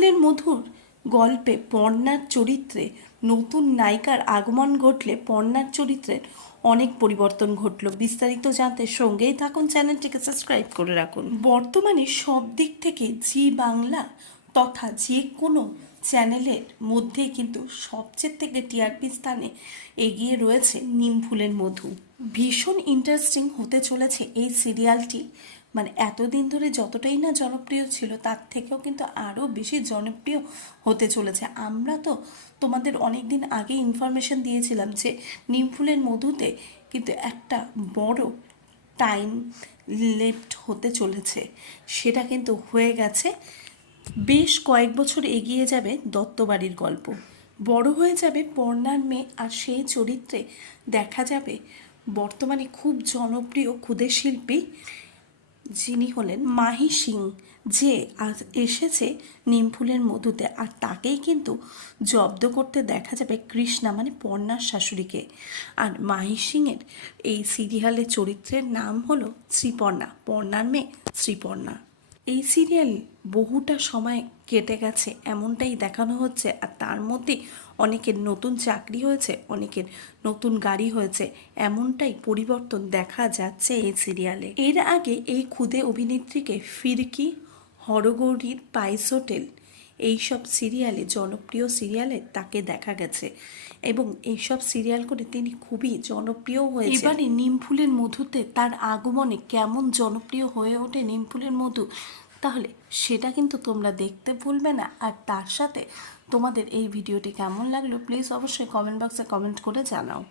নিমফুলের মধুর গল্পে পর্ণার চরিত্রে নতুন নায়িকার আগমন ঘটলে পর্ণার চরিত্রের অনেক পরিবর্তন ঘটল। বিস্তারিত জানতে সঙ্গেই থাকুন, চ্যানেলটিকে সাবস্ক্রাইব করে রাখুন। বর্তমানে সব দিক থেকে জি বাংলা তথা যে কোনো চ্যানেলের মধ্যে কিন্তু সবচেয়ে থেকে টিআরপি স্থানে এগিয়ে রয়েছে নিমফুলের মধু। ভীষণ ইন্টারেস্টিং হতে চলেছে এই সিরিয়ালটি মানে এতদিন ধরে যতটাই না জনপ্রিয় ছিল, তার থেকেও কিন্তু আরও বেশি জনপ্রিয় হতে চলেছে। আমরা তো তোমাদের অনেক দিন আগে ইনফরমেশন দিয়েছিলাম যে নিমফুলের মধুতে কিন্তু একটা বড় টাইম লেফট হতে চলেছে। সেটা কিন্তু হয়ে গেছে। বেশ কয়েক বছর এগিয়ে যাবে দত্তবাড়ির গল্প। বড় হয়ে যাবে পর্ণার মেয়ে আর সেই চরিত্রে দেখা যাবে বর্তমানে খুব জনপ্রিয় ক্ষুদে শিল্পী যিনি হলেন মাহি সিং, যে আজ এসেছে নিমফুলের মধুতে। আর তাকেই কিন্তু জব্দ করতে দেখা যাবে কৃষ্ণা মানে পর্ণার শাশুড়িকে। আর মাহি সিংয়ের এই সিরিয়ালের চরিত্রের নাম হলো শ্রীপর্ণা। পর্ণার মেয়ে শ্রীপর্ণা। এই সিরিয়াল বহুটা সময় কেটে গেছে, এমনটাই দেখানো হচ্ছে। আর তার মধ্যে অনেকের নতুন চাকরি হয়েছে, অনেকের নতুন গাড়ি হয়েছে, এমনটাই পরিবর্তন দেখা যাচ্ছে এই সিরিয়ালে। এর আগে এই ক্ষুদে অভিনেত্রীকে ফিরকি হরগৌরীর পাইস হোটেল এইসব সিরিয়ালে, জনপ্রিয় সিরিয়ালে তাকে দেখা গেছে। এবং এইসব সিরিয়াল করে তিনি খুবই জনপ্রিয় হয়েছে এবারে নিমফুলের মধুতে তার আগমনে কেমন জনপ্রিয় হয়ে ওঠে নিমফুলের মধু? তাহলে সেটা কিন্তু তোমরা দেখতে ভুলবে না। আর তার সাথে তোমাদের এই ভিডিওটি কেমন লাগল প্লিজ অবশ্যই কমেন্ট বক্সে কমেন্ট করে জানাও।